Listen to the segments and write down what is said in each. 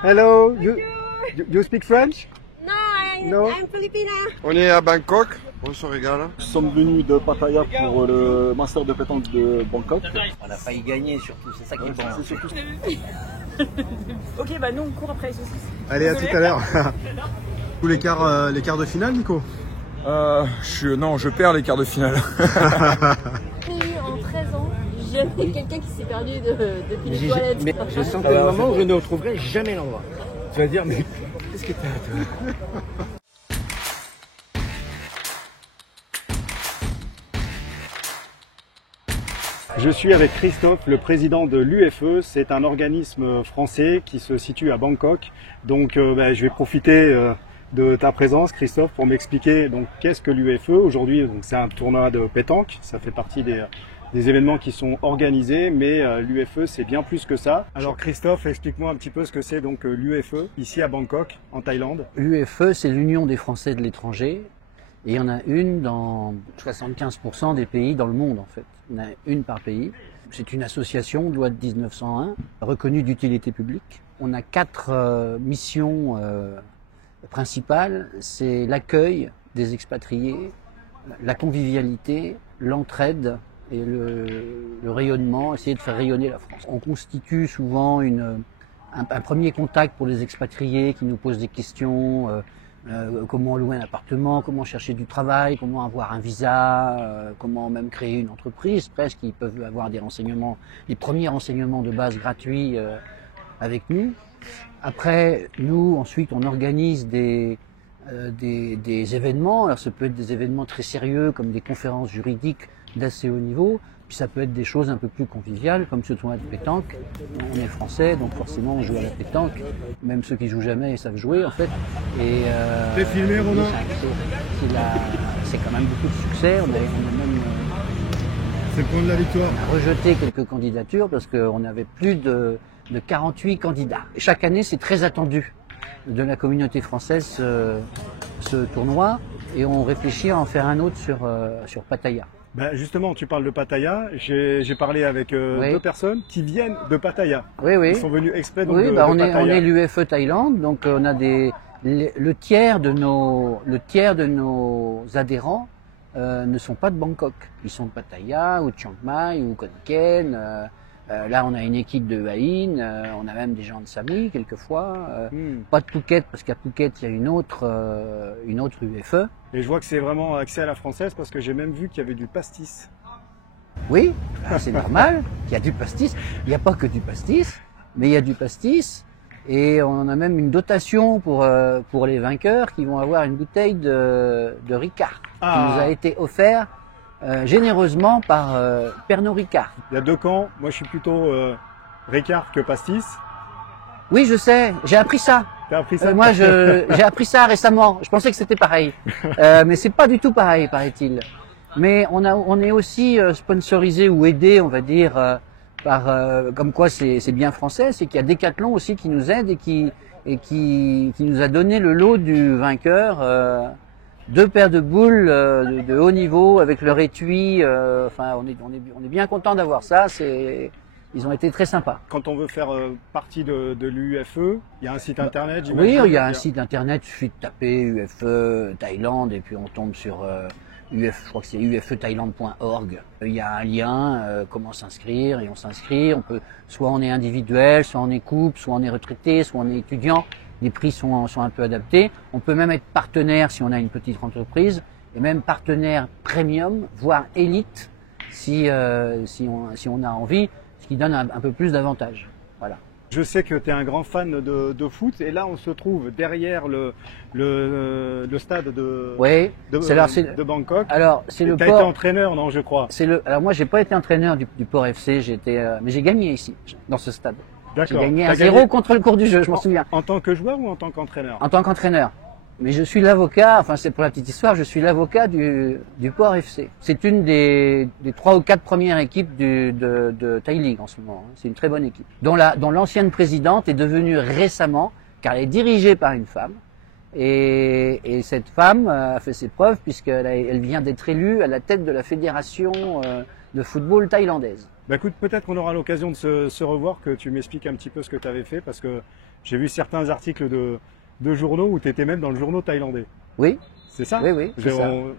Hello, you speak French? No, I'm Filipina. On est à Bangkok, on se régale. Nous sommes venus de Pattaya pour le master de pétanque de Bangkok. On a failli gagner surtout, c'est ça qui est bon. C'est surtout... Ok, bah nous on court après les saucisses. Allez, à tout à l'heure. Tous les quarts de finale, Nico? Non, je perds les quarts de finale. En 13 ans, jamais quelqu'un qui s'est perdu depuis les toilettes. Mais je sens que le moment où je ne retrouverai jamais l'endroit. Tu vas dire, mais qu'est-ce que t'as toi? Je suis avec Christophe, le président de l'UFE. C'est un organisme français qui se situe à Bangkok. Donc je vais profiter de ta présence, Christophe, pour m'expliquer donc qu'est-ce que l'UFE. Aujourd'hui, c'est un tournoi de pétanque. Ça fait partie des événements qui sont organisés, mais l'UFE, c'est bien plus que ça. Alors Christophe, explique-moi un petit peu ce que c'est donc l'UFE, ici à Bangkok, en Thaïlande. L'UFE, c'est l'Union des Français de l'étranger. Et il y en a une dans 75% des pays dans le monde, en fait. Il y en a une par pays. C'est une association, loi de 1901, reconnue d'utilité publique. On a 4 missions principales. C'est l'accueil des expatriés, la convivialité, l'entraide et le rayonnement, essayer de faire rayonner la France. On constitue souvent un premier contact pour les expatriés qui nous posent des questions. Comment louer un appartement, comment chercher du travail, comment avoir un visa, comment même créer une entreprise presque. Ils peuvent avoir des renseignements, les premiers renseignements de base gratuits avec nous. Après, nous, ensuite, on organise des événements. Alors, ça peut être des événements très sérieux comme des conférences juridiques d'assez haut niveau. Puis ça peut être des choses un peu plus conviviales, comme ce tournoi de pétanque. On est français, donc forcément on joue à la pétanque. Même ceux qui jouent jamais savent jouer en fait. Et T'es filmé, Romain? C'est quand même beaucoup de succès. On a même C'est le point de la victoire. on a rejeté quelques candidatures parce qu'on avait plus de 48 candidats. Et chaque année, c'est très attendu de la communauté française ce tournoi. Et on réfléchit à en faire un autre sur Pattaya. Ben justement, tu parles de Pattaya. J'ai parlé avec 2 personnes qui viennent de Pattaya. Oui, oui. Ils sont venus exprès donc, Oui, de on Pattaya. est l'UFE Thaïlande, donc on a le tiers de nos adhérents ne sont pas de Bangkok. Ils sont de Pattaya ou de Chiang Mai ou Khon Kaen. Là, on a une équipe de Hua Hin, on a même des gens de Samui quelquefois. Pas de Phuket parce qu'à Phuket il y a une autre UFE. Et je vois que c'est vraiment accès à la française parce que j'ai même vu qu'il y avait du pastis. Oui, c'est normal. Il y a du pastis. Il n'y a pas que du pastis, mais il y a du pastis. Et on a même une dotation pour les vainqueurs qui vont avoir une bouteille de Ricard qui nous a été offert généreusement par Pernod Ricard. Il y a 2 camps. Moi, je suis plutôt Ricard que pastis. Oui, je sais. J'ai appris ça. T'as appris ça? Moi, j'ai appris ça récemment. Je pensais que c'était pareil, mais c'est pas du tout pareil, paraît-il. Mais on est aussi sponsorisé ou aidé, on va dire, par comme quoi c'est bien français, c'est qu'il y a Decathlon aussi qui nous aide et qui nous a donné le lot du vainqueur. 2 paires de boules de haut niveau avec leur étui. Enfin, on est bien content d'avoir ça. Ils ont été très sympas. Quand on veut faire partie de l'UFE, il y a un site internet, Oui, j'imagine. il y a un site internet, il suffit de taper UFE Thaïlande et puis on tombe sur je crois que c'est ufethaïlande.org. Il y a un lien, comment s'inscrire et on s'inscrit. Soit on est individuel, soit on est couple, soit on est retraité, soit on est étudiant. Les prix sont un peu adaptés. On peut même être partenaire si on a une petite entreprise et même partenaire premium, voire élite si on a envie, ce qui donne un peu plus d'avantages. Voilà. Je sais que tu es un grand fan de foot et là on se trouve derrière le stade de Bangkok. Alors c'est le port. Tu as été entraîneur, non, je crois. Alors moi j'ai pas été entraîneur du Port FC, mais j'ai gagné ici dans ce stade. J'ai gagné 1-0 contre le cours du jeu, je m'en souviens. En tant que joueur ou en tant qu'entraîneur? En tant qu'entraîneur. Mais je suis l'avocat, enfin c'est pour la petite histoire, je suis l'avocat du Port FC. C'est une des 3 ou 4 premières équipes de Thai League en ce moment. C'est une très bonne équipe. Dont l'ancienne présidente est devenue récemment, car elle est dirigée par une femme. Et cette femme a fait ses preuves puisqu'elle vient d'être élue à la tête de la fédération de football thaïlandaise. Bah écoute, peut-être qu'on aura l'occasion de se revoir, que tu m'expliques un petit peu ce que tu avais fait, parce que j'ai vu certains articles de journaux où tu étais même dans le journal thaïlandais. Oui, C'est ça? oui, c'est ça. On-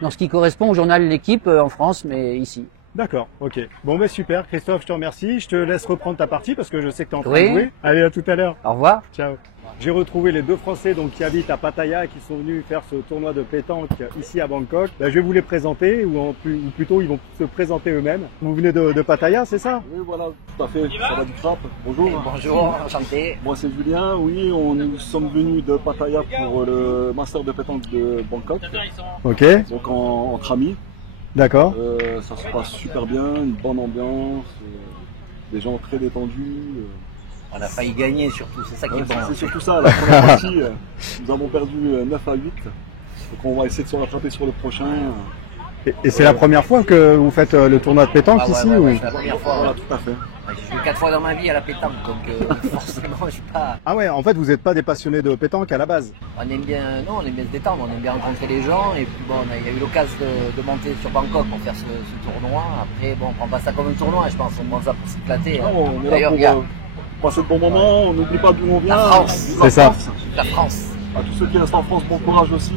Dans ce qui correspond au journal L'Équipe en France, mais ici. D'accord, ok. Bon, bah super, Christophe, je te remercie. Je te laisse reprendre ta partie parce que je sais que tu es en train Oui. de jouer. Allez, à tout à l'heure. Au revoir. Ciao. J'ai retrouvé les deux Français donc, qui habitent à Pattaya et qui sont venus faire ce tournoi de pétanque ici à Bangkok. Bah, je vais vous les présenter, ou plutôt ils vont se présenter eux-mêmes. Vous venez de Pattaya, c'est ça? Oui, voilà, tout à fait. Ça va du crap. Bonjour. Bonjour, enchanté. Moi, c'est Julien. Oui, nous sommes venus de Pattaya pour le Master de pétanque de Bangkok. Ok, Donc, entre amis. d'accord. Ça se passe super bien, une bonne ambiance, des gens très détendus. On a failli gagner surtout, c'est ça qui est bon. C'est surtout ça, la première partie, nous avons perdu 9 à 8. Donc on va essayer de se rattraper sur le prochain. Et c'est la première fois que vous faites le tournoi de pétanque ici ou... c'est la première fois. Voilà, tout à fait. J'ai joué 4 fois dans ma vie à la pétanque, donc forcément je suis pas... Ah ouais, en fait vous n'êtes pas des passionnés de pétanque à la base. On aime bien se détendre, on aime bien rencontrer les gens, et puis bon, il y a eu l'occasion de monter sur Bangkok pour faire ce tournoi. Après, bon, on prend pas ça comme un tournoi, je pense, on prend ça pour s'éclater. Non, on est là D'ailleurs, pour regarde, passer de bons moments, on n'oublie pas d'où on vient. La France. Vive C'est ça. France. la France, À tous ceux qui restent en France, bon courage aussi.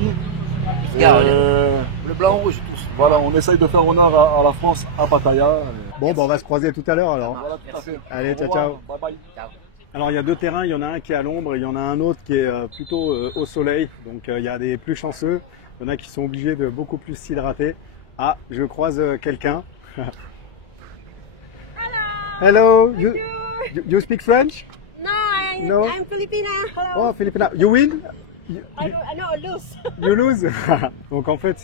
Regarde, Euh, le blanc rouge, tous. voilà, on essaye de faire honneur à la France, à Pattaya. Bon, bah, on va se croiser tout à l'heure alors. Voilà, tout à fait. Allez, Au ciao, revoir. ciao. Bye bye. Ciao. Alors il y a deux terrains, il y en a un qui est à l'ombre et il y en a un autre qui est plutôt au soleil. Donc il y a des plus chanceux, il y en a qui sont obligés de beaucoup plus s'hydrater. Ah, je croise quelqu'un. Hello, you speak French? No, No? I'm Filipina. Hello. Oh, Filipina, you win? I lose. You lose. Donc en fait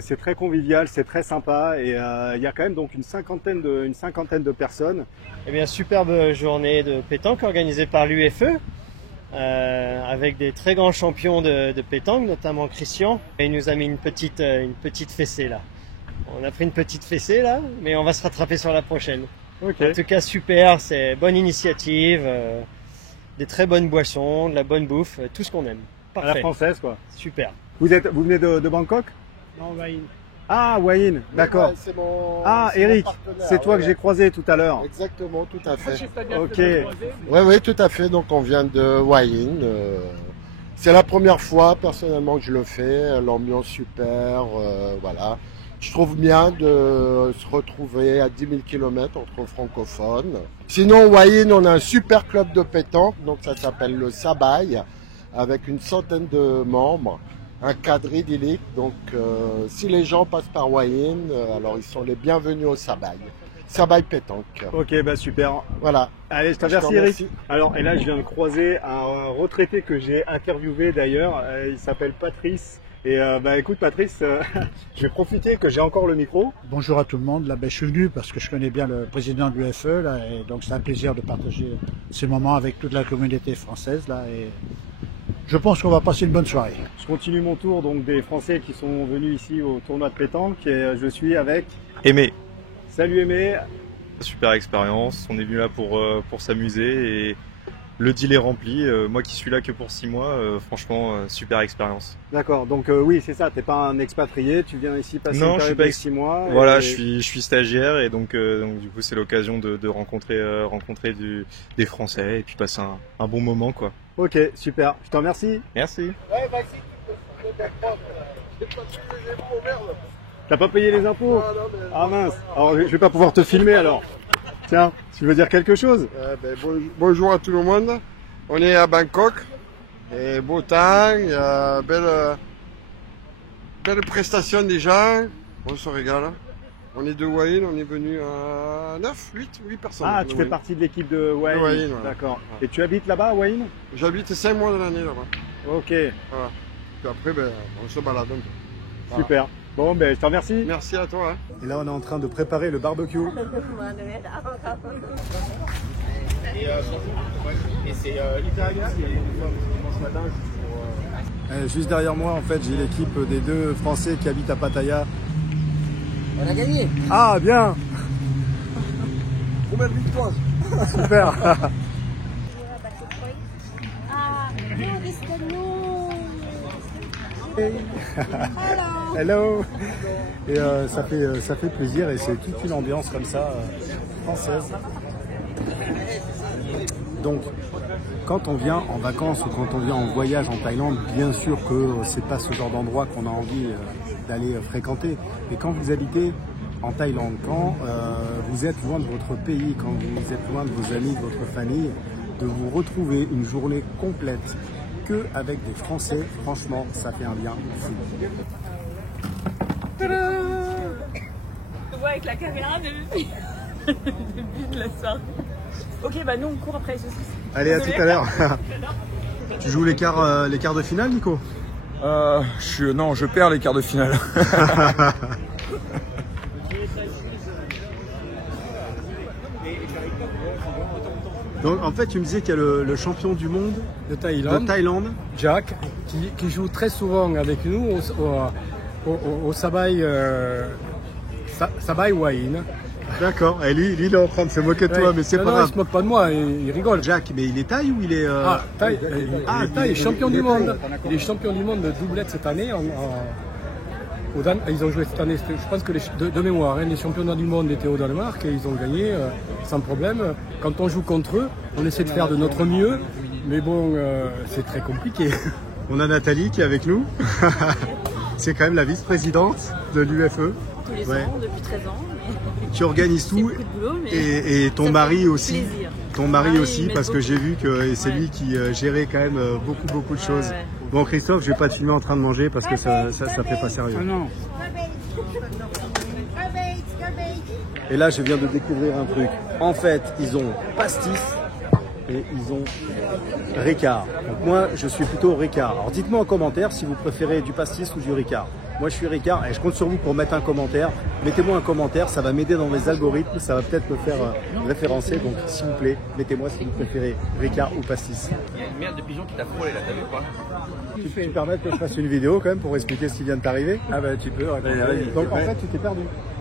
c'est très convivial, c'est très sympa et il y a quand même donc une cinquantaine de personnes. Eh bien, superbe journée de pétanque organisée par l'UFE avec des très grands champions de pétanque, notamment Christian. Et il nous a mis une petite fessée là. On a pris une petite fessée là, mais on va se rattraper sur la prochaine. Ok. En tout cas, super, c'est bonne initiative, des très bonnes boissons, de la bonne bouffe, tout ce qu'on aime. À la Parfait, française quoi. super. Vous venez de Bangkok? Non, Ah, Wayne, d'accord. Ouais, c'est mon- Ah, c'est mon Eric, partenaire, c'est toi que ouais. j'ai croisé tout à l'heure. Exactement, tout à fait. Ok. Oui, tout à fait. Donc, on vient de Wayin. C'est la première fois, personnellement, que je le fais. L'ambiance super, voilà. Je trouve bien de se retrouver à 10 000 km entre francophones. Sinon, Wayin, on a un super club de pétanque. Donc, ça s'appelle le Sabaï, avec une centaine de membres. Un cadre idyllique, donc si les gens passent par Wayin, alors ils sont les bienvenus au Sabaï. Sabaï pétanque. Ok, bah super. Voilà. Allez, je te Je te remercie Eric. remercie. Alors, et là, je viens de croiser un retraité que j'ai interviewé d'ailleurs. Il s'appelle Patrice. Et bah écoute Patrice, je vais profiter que j'ai encore le micro. Bonjour à tout le monde. Là, je suis venu parce que je connais bien le président de l'UFE, là, et donc c'est un plaisir de partager ces moments avec toute la communauté française, là, et je pense qu'on va passer une bonne soirée. Je continue mon tour donc des Français qui sont venus ici au tournoi de pétanque et je suis avec Aimé, Salut Aimé. super expérience, on est venu là pour s'amuser et le deal est rempli. Moi qui suis là que pour 6 mois, franchement, super expérience. D'accord, donc oui c'est ça, t'es pas un expatrié, tu viens ici passer Non, une je suis période pas de 6 mois. Voilà, et- je suis stagiaire et donc du coup c'est l'occasion de rencontrer des Français et puis passer un bon moment quoi. Ok, super, je te remercie. Merci. T'as pas payé les impôts? Ah mince, alors je vais pas pouvoir te filmer alors. Tiens, tu veux dire quelque chose? Bonjour à tout le monde. On est à Bangkok. Et beau temps, il y a belle prestation déjà. On se régale. On est de Wayin, on est venu à 8 personnes. Ah, de tu fais Wayin. partie de l'équipe de Wayne. De Wayne, voilà. D'accord. Et tu habites là-bas, Wayne? J'habite 5 mois de l'année là-bas. Ok, Voilà. Puis après, on se balade un peu. Voilà. super. Bon, ben je te remercie. Merci à toi. Et là, on est en train de préparer le barbecue. Juste derrière moi, en fait, j'ai l'équipe des deux Français qui habitent à Pattaya. On a gagné. Ah, bien. Combien de victoires? Super. No, this the new Hello. Et ça fait plaisir et c'est toute une ambiance comme ça française. Donc, quand on vient en vacances ou quand on vient en voyage en Thaïlande, bien sûr que c'est pas ce genre d'endroit qu'on a envie d'aller fréquenter. Mais quand vous habitez en Thaïlande, quand vous êtes loin de votre pays, quand vous êtes loin de vos amis, de votre famille, de vous retrouver une journée complète que avec des Français, franchement, ça fait un bien fou. On voit avec la caméra depuis le début de la soirée. Ok, bah nous on court après les saucisses. Allez, à tout à l'heure. Tu joues les quarts de finale, Nico? Non, je perds les quarts de finale. Donc en fait tu me disais qu'il y a le champion du monde de Thaïlande, Jack, qui joue très souvent avec nous au Sabai Wayin. D'accord, et lui il est en train de se moquer de toi, mais c'est pas grave. Il se moque pas de moi, il rigole. Jack, mais il est Thaï ou il est... Thaï, il est champion du monde. Il est champion du monde de doublette cette année. Ils ont joué cette année, je pense que de mémoire, les championnats du monde étaient au Danemark et ils ont gagné sans problème. Quand on joue contre eux, on essaie de faire de notre mieux, mais bon, c'est très compliqué. On a Nathalie qui est avec nous. C'est quand même la vice-présidente de l'UFE. Tous les ans, depuis 13 ans. Tu organises tout boulot, et ton mari aussi. Plaisir. Ton mari aussi, parce que j'ai vu que c'est lui qui gérait quand même beaucoup de choses. Ouais. Bon Christophe, je vais pas te filmer en train de manger parce que ça fait pas sérieux. Ah non. Et là, je viens de découvrir un truc. En fait, ils ont pastis et ils ont Ricard. Donc moi, je suis plutôt Ricard. Alors dites-moi en commentaire si vous préférez du pastis ou du Ricard. Moi, je suis Ricard et je compte sur vous pour mettre un commentaire. Mettez-moi un commentaire, ça va m'aider dans mes algorithmes, ça va peut-être me faire référencer. Donc, s'il vous plaît, mettez-moi si vous préférez Ricard ou pastis. Il y a une merde de pigeon qui t'a frôlé là, t'as vu quoi? Tu peux me permettre que je fasse une vidéo quand même pour expliquer ce qui vient de t'arriver? Ah bah tu peux. Donc en fait, tu t'es perdu.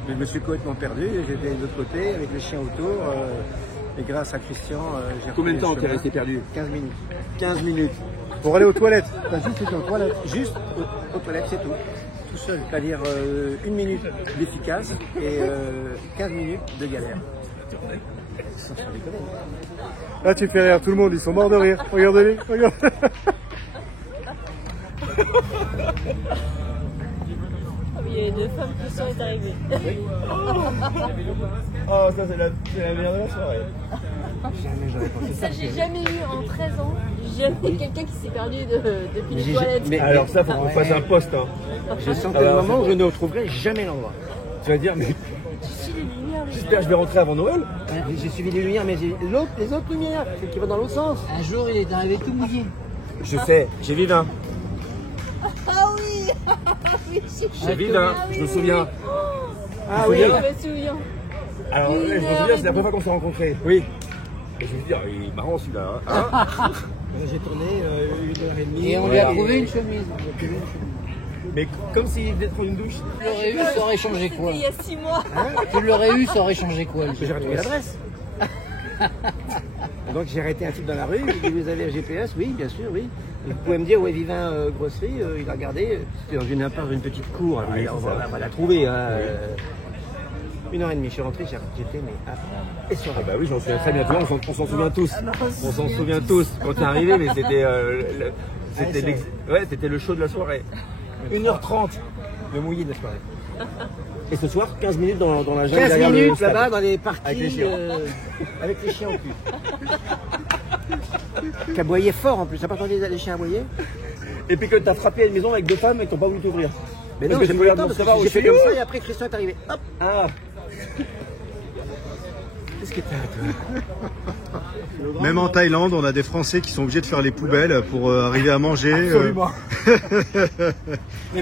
Je me suis complètement perdu, j'étais de l'autre côté avec les chiens autour. Et grâce à Christian, j'ai... Combien de temps t'es resté perdu? 15 minutes. 15 minutes. Pour aller aux toilettes. T'as juste été aux toilettes. Juste aux toilettes, c'est tout. Tout seul. C'est-à-dire 1 minute d'efficace et 15 minutes de galère. Sans se déconner. Là, tu fais rire tout le monde, ils sont morts de rire. Regardez-les, regarde. Il y a une femme qui est arrivée. Oh, ça c'est la meilleure de la soirée. Jamais j'aurais pensé ça. J'ai jamais eu en 13 ans, jamais quelqu'un qui s'est perdu depuis les toilettes. Mais alors ça, faut qu'on fasse un post. Hein. Je sentais le moment où je ne retrouverai jamais l'endroit. Tu vas dire, mais j'espère que je vais rentrer avant Noël. J'ai suivi les lumières, mais les autres lumières, celles qui vont dans l'autre sens. Un jour, il est arrivé tout mouillé. Je sais, j'ai Vivin. Ah oui, oui, J'ai Vivin, je me souviens. Ah oui, je me souviens. Alors, je me souviens, c'est la première fois qu'on s'est rencontrés. Oui. Et je me dis, il est marrant celui-là. Hein. J'ai tourné 1h30. Et on lui a trouvé une chemise. Mais comme s'il venait de prendre une douche. Tu l'aurais eu, ça aurait changé quoi? Il y a 6 mois. Tu l'aurais eu, ça aurait changé quoi? J'ai retrouvé l'adresse. Donc j'ai arrêté un type dans la rue, il dit vous avez un GPS? Oui, bien sûr, oui. Et vous pouvez me dire où est Vivin Grosserie? Il a regardé, c'était dans une impasse, une petite cour. On va la trouver. 1h30, je suis rentré, j'étais mais essoré. Ah bah oui, j'en souviens très bien. On s'en souvient tous. On s'en souvient tous. Quand t'es arrivé, mais c'était le show de la soirée. 1h30 de mouillé de la soirée. Et ce soir, 15 minutes dans la jungle. 15 minutes là-bas dans les parties avec les chiens. au cul. Qui aboyait fort en plus, t'as pas entendu les chiens aboyer? Et puis que t'as frappé à une maison avec 2 femmes et qui n'ont pas voulu t'ouvrir. Mais non, j'ai pas eu le temps parce que j'ai fait comme ça et après Christian est arrivé. Hop. Ah. Qu'est-ce que t'as? Même en Thaïlande, on a des Français qui sont obligés de faire les poubelles pour arriver à manger. Absolument.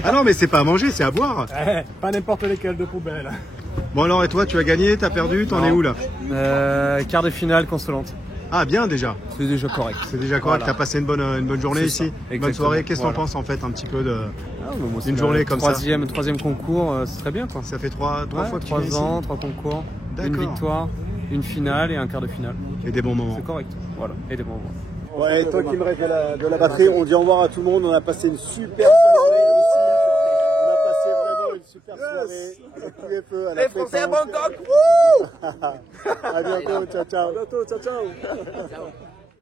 Ah non, mais c'est pas à manger, c'est à boire. Pas n'importe lesquelles de poubelles. Bon alors, et toi, tu as gagné, t'as perdu, t'en es où là? Quart de finale consolante. Ah bien déjà. C'est déjà correct. C'est déjà correct, Voilà. t'as passé une bonne journée ici, une bonne soirée. Qu'est-ce que t'en penses en fait un petit peu d'une journée comme ça? Troisième concours, c'est très bien quoi. Ça fait trois fois que tu viens 3 ici. ans, 3 concours, une D'accord. victoire, une finale et un quart de finale. Et des bons moments. C'est correct, voilà, et des bons moments. Ouais, toi qui me reste de la batterie, on dit au revoir à tout le monde, on a passé une super soirée ici. super soirée avec l'UFE à la Les Français à pétanque. Bangkok. À bientôt, ciao ciao. À bientôt, ciao ciao. Ciao.